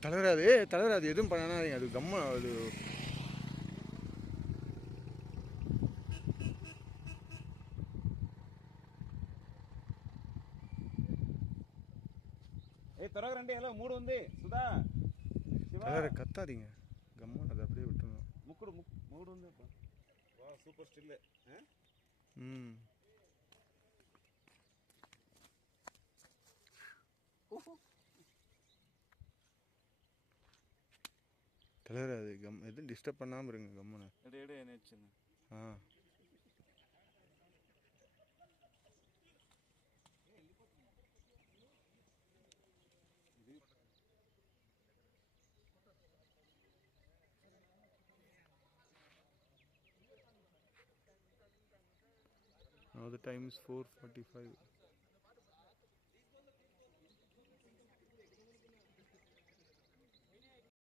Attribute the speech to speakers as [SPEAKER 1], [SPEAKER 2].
[SPEAKER 1] தளராது தளராது எதுவும் பண்ணாதீங்க. அது கம்ம அது.
[SPEAKER 2] ஏய் தொடக்க ரெண்டு எல்லாம் மூடு வந்து. சுதா
[SPEAKER 1] தளர கத்தாதீங்க. கம்மன் அதை அப்படியே
[SPEAKER 2] விட்டுணும் முக்குடு முக் மூடு வந்து. சூப்பர்
[SPEAKER 1] ம். கிளறாது கம் எதுவும் டிஸ்டர்ப் பண்ணாமல் இருங்க கம்முன்னு
[SPEAKER 2] எடு எடு என்னச்சுன்னு
[SPEAKER 1] ஆ. Now the time is 4.45.